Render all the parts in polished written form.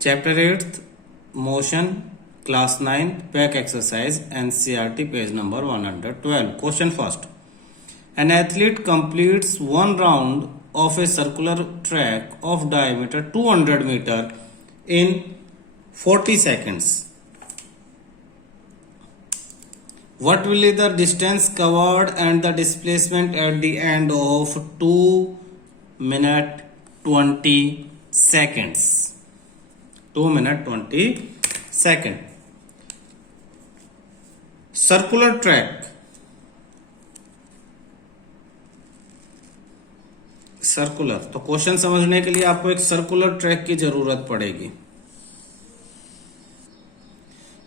Chapter 8th, Motion, Class 9, Back Exercise, NCERT, page number 112. Question first. An athlete completes one round of a circular track of diameter 200 meter in 40 seconds. What will be the distance covered and the displacement at the end of 2 minute 20 seconds? 2 minute 20 second. Circular track. Circular, तो question समझने के लिए आपको एक circular track की जरूरत पड़ेगी.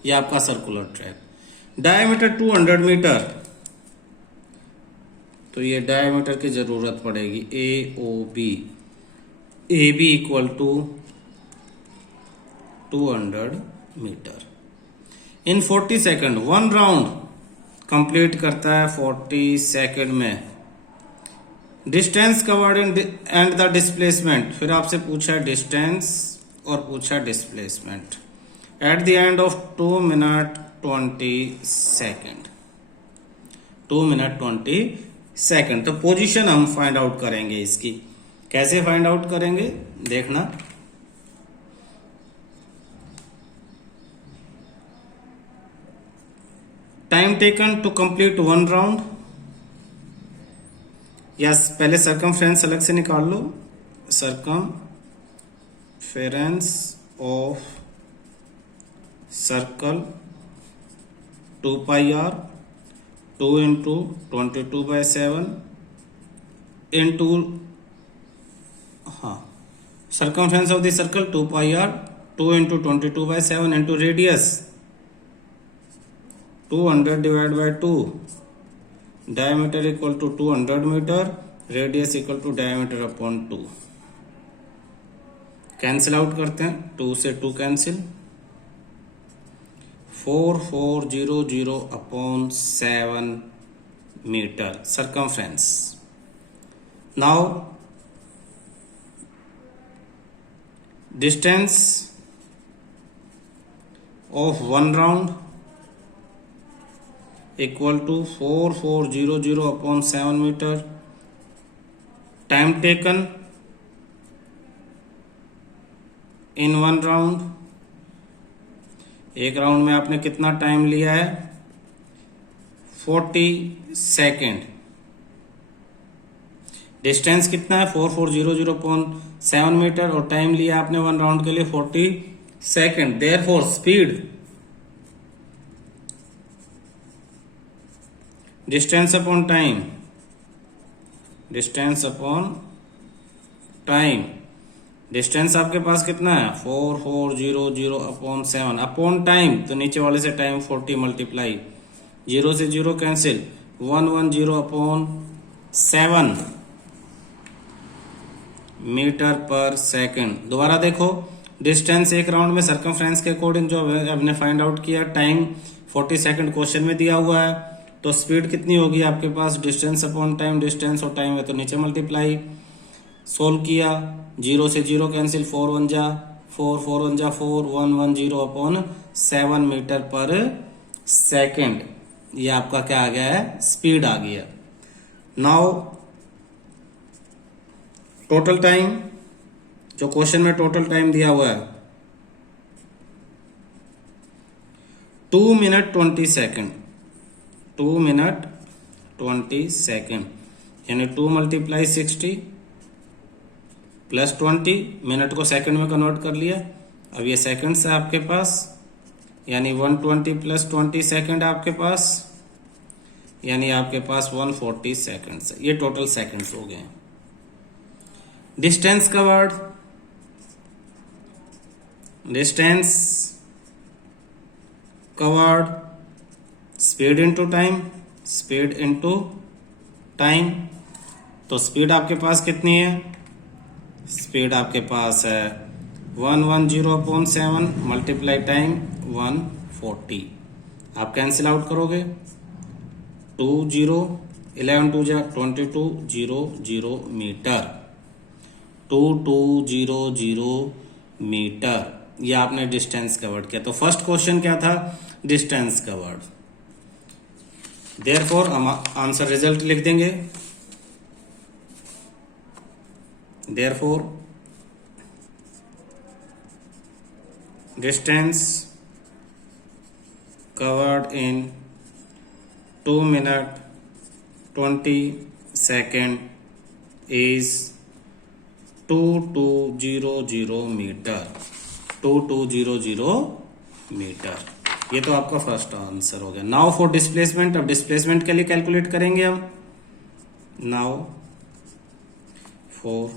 ये आपका सर्कुलर ट्रैक, डायमीटर 200 मीटर, तो ये डायमीटर की जरूरत पड़ेगी. A B equal to 200 metre in 40 second. One round complete करता है 40 सेकंड में. Distance covered and the displacement, फिर आपसे पूछा डिस्टेंस और पूछा displacement at the end of 2 minute 20 second. 2 minute 20 second. तो पोजीशन हम फाइंड आउट करेंगे. इसकी कैसे फाइंड आउट करेंगे देखना. Time taken to complete one round. या पहले सरकमफ्रेंस अलग से निकाल लो. Circumference of circle 2 pi r 2 into 22/7 into circumference of the circle 2 pi r 2 into 22/7 into radius 200 divide by 2. Diameter equal to 200 metre, radius equal to diameter upon 2. Cancel out करते हैं. 2 से 2 cancel. 4400 upon 7 metre circumference. Now distance of one round equal to 4400 upon 7 metre. Time taken in one round, एक round में आपने कितना time लिया है 40 second. Distance कितना है 4400 अपॉन 7 मीटर और टाइम लिया आपने वन राउंड के लिए 40 second. Therefore speed distance upon time, distance upon time. Distance आपके पास कितना है 4400 अपॉन 7 अपॉन टाइम, तो नीचे वाले से टाइम 40 मल्टीप्लाई. 0 से 0 cancel. 110 upon 7 metre per second. दोबारा देखो, डिस्टेंस एक राउंड में सर्कमफ्रेंस के अकॉर्डिंग जो हमने फाइंड आउट किया, टाइम 40 सेकंड क्वेश्चन में दिया हुआ है, तो स्पीड कितनी होगी आपके पास डिस्टेंस अपॉन टाइम. डिस्टेंस और टाइम है तो नीचे मल्टीप्लाई. सोल्व किया. 0 से 0 कैंसिल. 4 1 जा 4 4 1 जा 4 110 अपॉन 7 मीटर पर सेकंड. ये आपका क्या आ गया है स्पीड आ गया. नाउ टोटल टाइम, जो क्वेश्चन में टोटल टाइम दिया हुआ है 2 मिनट 20 सेकंड. 2 मिनट 20 सेकेंड यानी 2 मल्टीप्लाई 60 प्लस 20. मिनट को सेकंड में कन्वर्ट कर लिया. अब ये सेकंड्स है आपके पास, यानी 120 प्लस 20 सेकंड आपके पास, यानी आपके पास 140 सेकंड्स है. ये टोटल सेकंड्स हो गए. Distance covered, distance covered, speed into time, speed into time. तो स्पीड आपके पास कितनी है, स्पीड आपके पास है 110 अपॉन 7 मल्टीप्लाई टाइम 140. आप कैंसिल आउट करोगे. 2 0 11 2 जा 22 0 मीटर. 2200 मीटर. या आपने डिस्टेंस कवर्ड किया। तो फर्स्ट क्वेश्चन क्या था, डिस्टेंस कवर्ड। देयरफॉर हम आंसर रिजल्ट लिख देंगे, therefore distance covered in 2 minutes 20 seconds is 2200 metre, 2200 metre. ये तो आपका फर्स्ट आंसर हो गया। नाउ फॉर डिस्प्लेसमेंट, अब डिस्प्लेसमेंट के लिए कैलकुलेट करेंगे हम। नाउ फॉर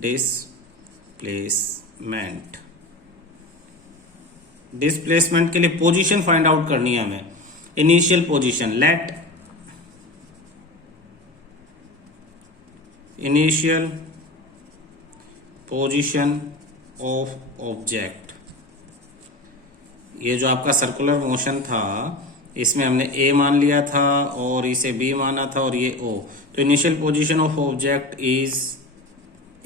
डिस्प्लेसमेंट, डिस्प्लेसमेंट के लिए पोजीशन फाइंड आउट करनी है हमें। Initial position, let initial position of object. ये जो आपका सर्कुलर मोशन था इसमें हमने ए मान लिया था और इसे बी माना था और ये ओ, तो initial position of object is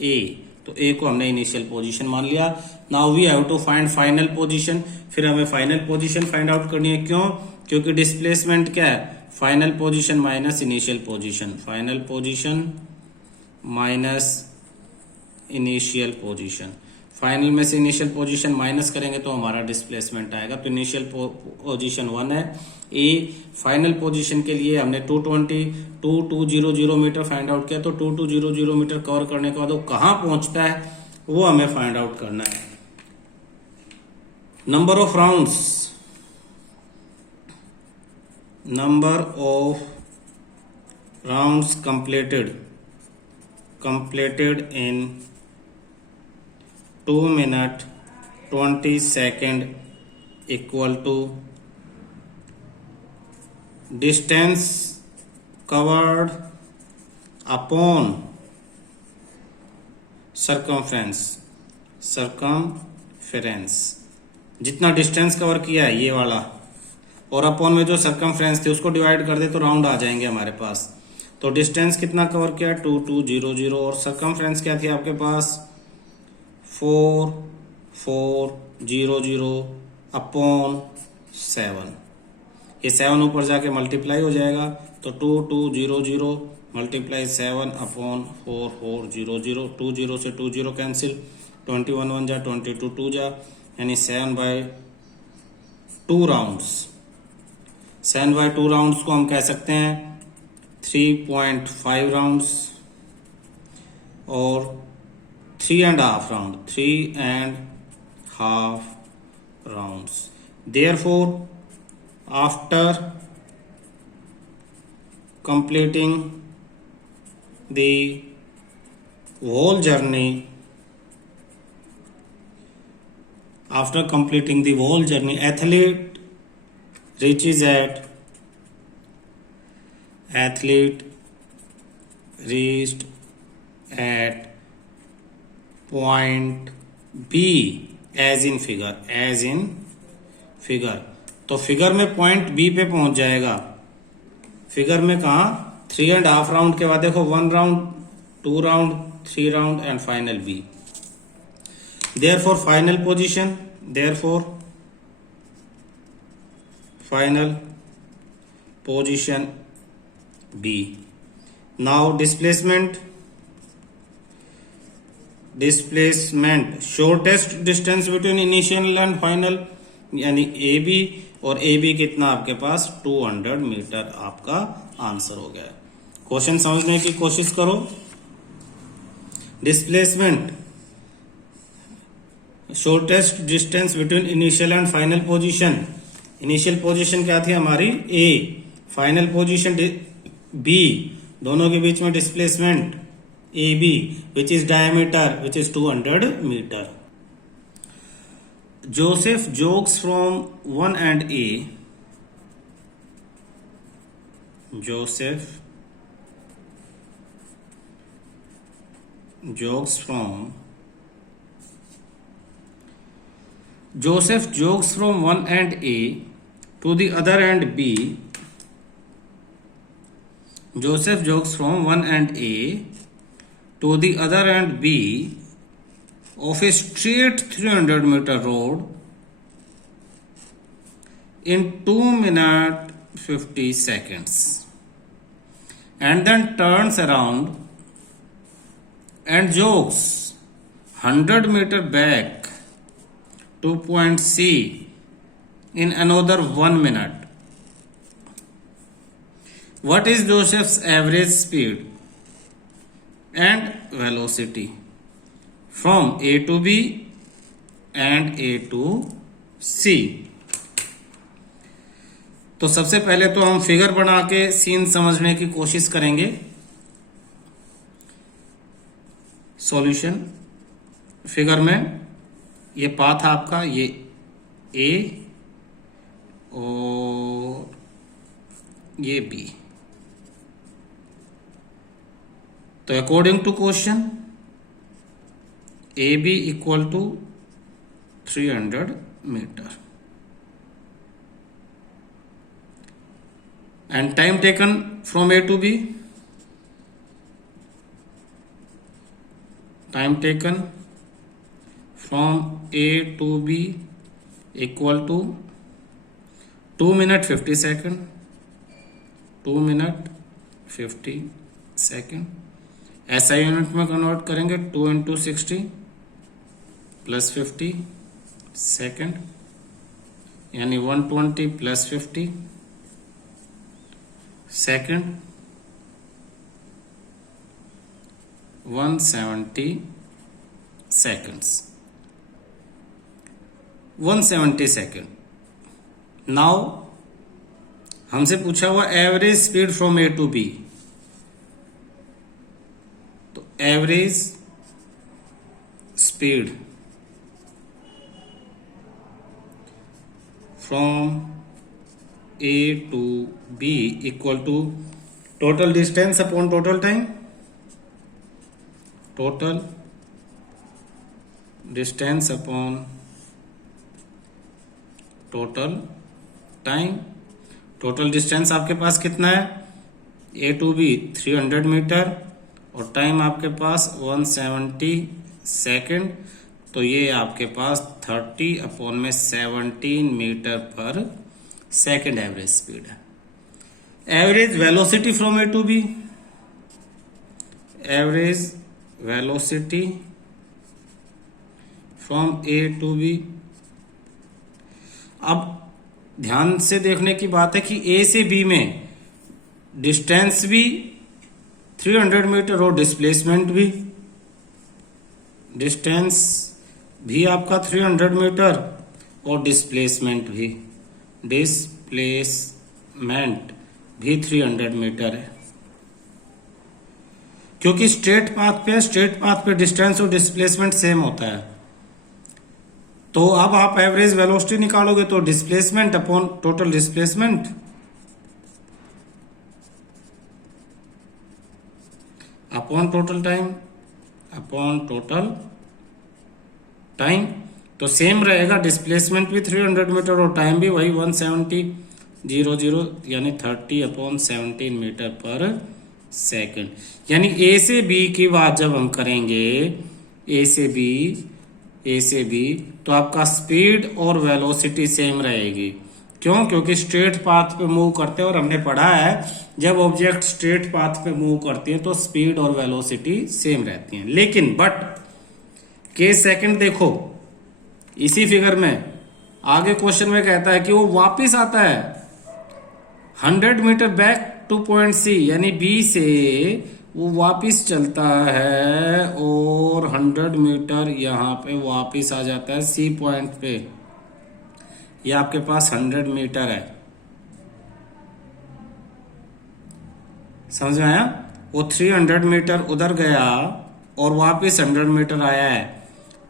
A, तो ए को हमने इनिशियल पोजीशन मान लिया। Now we have to find final position, फिर हमें फाइनल पोजीशन फाइंड आउट करनी है। क्यों? क्योंकि डिस्प्लेसमेंट क्या है, final position minus initial position, final position minus initial position. Final में से इनिशियल पोजीशन माइनस करेंगे तो हमारा डिस्प्लेसमेंट आएगा। तो इनिशियल पोजीशन 1 है ए, फाइनल पोजीशन के लिए हमने 2200 मीटर फाइंड आउट किया। तो 2200 मीटर कवर करने के बाद वो कहां पहुंचता है वो हमें फाइंड आउट करना है। Number of rounds, number of rounds completed in 2 minutes 20 seconds equal to distance covered upon circumference, जितना डिस्टेंस कवर किया है ये वाला, और अपॉन में जो सरकमफ्रेंस थे उसको डिवाइड कर दे तो राउंड आ जाएंगे हमारे पास। तो डिस्टेंस कितना कवर किया, 2200, और सरकमफ्रेंस क्या थी आपके पास, 4400 अपॉन 7। ये 7 ऊपर जाके मल्टीप्लाई हो जाएगा, तो 2200 मल्टीप्लाई 7 अपॉन 4400, 20 से 20 कैंसिल, 21 1 जा, 22 2 जा, यानी 7/2 राउंड्स। 7/2 राउंड्स को हम कह सकते हैं 3.5 राउंड्स और 3.5 round, 3.5 rounds. Therefore, after completing the whole journey, athlete reached at point B as in figure। तो फिगर में पॉइंट बी पे पहुंच जाएगा। फिगर में कहा 3.5 राउंड के बाद देखो 1 round, 2 round, 3 round and final B. Therefore final position B। Now displacement, shortest distance between initial and final, यानी AB, और AB कितना आपके पास 200 मीटर आपका आंसर हो गया। क्वेश्चन समझने की कोशिश करो। Displacement, shortest distance between initial and final position. Initial position क्या थी हमारी A, फाइनल पोजीशन B, दोनों के बीच में displacement AB which is diameter which is 200 metre. Joseph jogs from 1 and A, Joseph jogs from one end A to the other end B. Joseph jogs from one end A to the other end B of a straight 300-meter road in 2 minutes 50 seconds and then turns around and jogs 100 meter back to point C in another 1 minute. What is Joseph's average speed and velocity from A to B and A to C? तो सबसे पहले तो हम figure बना के scene समझने की कोशिश करेंगे। सॉल्यूशन फिगर में ये पाथ आपका, ये ए और ये बी। तो according to question A B equal to 300 metre and time taken from A to B, time taken from A to B equal to 2 minutes 50 seconds, 2 minutes 50 seconds। SI unit में convert करेंगे 2 into 60 plus 50 second, यानी 120 plus 50 second, 170 seconds, 170 second. Now हमसे पूछा हुआ average speed from A to B, तो average speed from A to B equal to total distance upon total time, total distance upon total time। total distance आपके पास कितना है, A to B 300 metre और time आपके पास 170 second, तो ये आपके पास 30 upon में 17 metre per second average speed है। Average velocity from A to B, average velocity from A to B. अब ध्यान से देखने की बात है कि ए से बी में डिस्टेंस भी 300 मीटर और डिस्प्लेसमेंट भी, डिस्टेंस भी आपका 300 मीटर और डिस्प्लेसमेंट भी, डिस्प्लेसमेंट भी 300 मीटर है। क्योंकि स्ट्रेट पाथ पे डिस्टेंस और डिस्प्लेसमेंट सेम होता है, तो अब आप एवरेज वेलोसिटी निकालोगे तो displacement upon total displacement upon total time, तो सेम रहेगा। डिस्प्लेसमेंट भी 300 मीटर और टाइम भी वही 170 यानी 30 अपॉन 17 मीटर पर सेकंड। यानी ए से बी की बात जब हम करेंगे, ए से बी तो आपका स्पीड और वेलोसिटी सेम रहेगी। क्यों? क्योंकि स्ट्रेट पाथ पे मूव करते हैं और हमने पढ़ा है जब ऑब्जेक्ट स्ट्रेट पाथ पे मूव करती है तो स्पीड और वेलोसिटी सेम रहती हैं। लेकिन बट केस सेकंड देखो, इसी फिगर में आगे क्वेश्चन में कहता है कि वो वापस आता है 100 metre back to point C, यानी बी से वो वापस चलता है और 100 मीटर यहां पे वापस आ जाता है सी पॉइंट पे। ये आपके पास 100 मीटर है, समझ में आया? वो 300 मीटर उधर गया और वापस 100 मीटर आया है।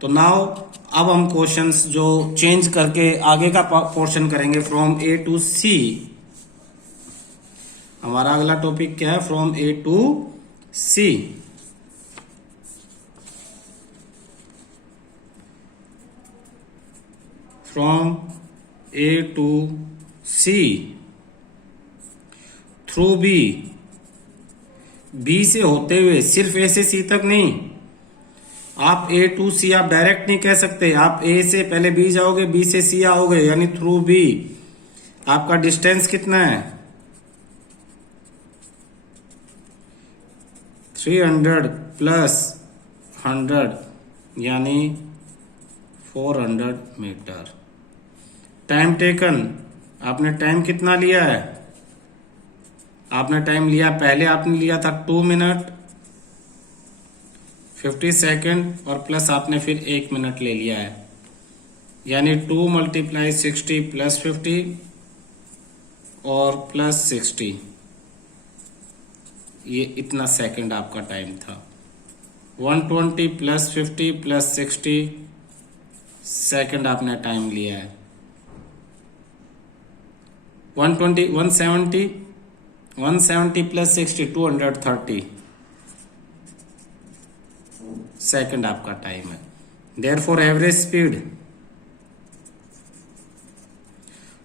तो नाउ अब हम क्वेश्चंस जो चेंज करके आगे का पोर्शन करेंगे फ्रॉम ए टू सी। हमारा अगला टॉपिक क्या है? From A to C. From A to C through B से होते हुए, सिर्फ ए से सी तक नहीं, आप ए टू सी आप डायरेक्ट नहीं कह सकते, आप ए से पहले बी जाओगे, बी से सी आओगे, यानी थ्रू बी। आपका डिस्टेंस कितना है? 300 प्लस 100 यानी 400 मीटर। टाइम टेकन, आपने टाइम कितना लिया है? आपने टाइम लिया, पहले आपने लिया था 2 मिनट 50 सेकेंड और प्लस आपने फिर 1 मिनट ले लिया है, यानी 2 × 60 प्लस 50 और प्लस 60, ये इतना सेकंड आपका टाइम था। 120 प्लस 50 प्लस 60 सेकंड आपने टाइम लिया है। 170 प्लस 60 230 सेकंड आपका टाइम है। Therefore average speed,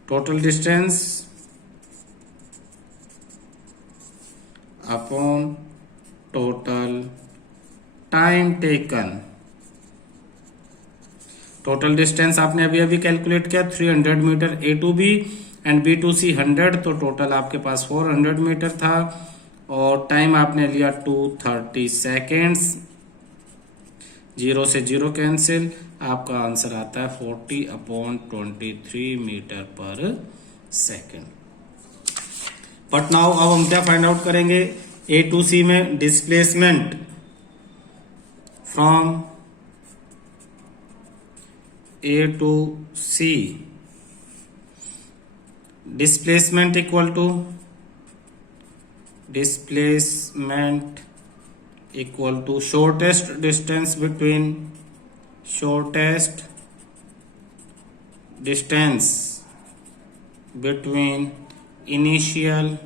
total distance upon total time taken. Total distance आपने अभी अभी कैलकुलेट किया 300 metre A to B and B to C 100, तो टोटल आपके पास 400 मीटर था और टाइम आपने लिया 230 सेकेंड्स। 0 से 0 कैंसिल, आपका आंसर आता है 40/23 metre per second. But now अब हम क्या फाइंड आउट करेंगे? ए टू सी में displacement from A to C, displacement equal to shortest distance between initial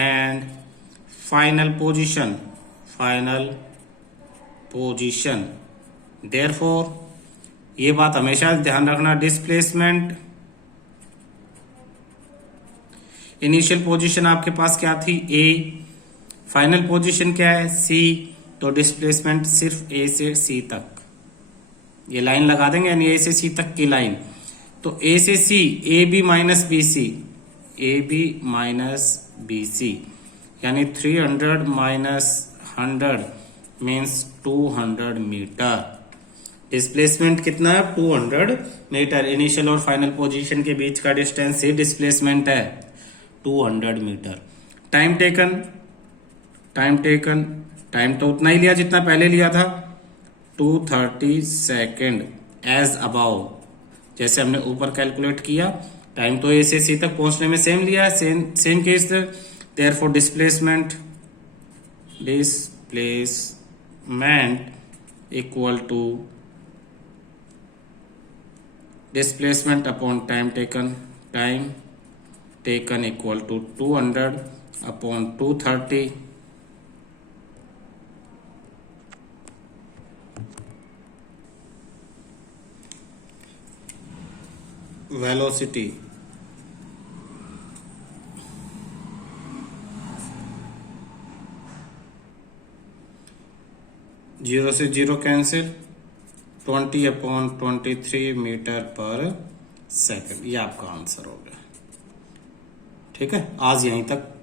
and final position, therefore ये बात हमेशा ध्यान रखना, डिस्प्लेसमेंट इनिशियल पोजीशन आपके पास क्या थी? ए। फाइनल पोजीशन क्या है? सी। तो डिस्प्लेसमेंट सिर्फ ए से सी तक, ये लाइन लगा देंगे, यानी ए से सी तक की लाइन। तो ए से C, A B minus B C, A B minus B C, यानी 300 माइनस 100 मीन्स 200 मीटर। डिस्प्लेसमेंट कितना है? 200 मीटर। इनिशियल और फाइनल पोजीशन के बीच का डिस्टेंस ही डिस्प्लेसमेंट है, 200 मीटर। टाइम तो उतना ही लिया जितना पहले लिया था, 230 सेकेंड एज अबाउ, जैसे हमने ऊपर कैलकुलेट किया। टाइम तो ए से सी तक पहुंचने में सेम लिया है, same case. Therefore displacement equal to displacement upon time taken equal to 200/230 velocity. Zero से zero cancel, 20/23 metre per second, ये आपका आंसर हो गया। ठीक है, आज यहीं तक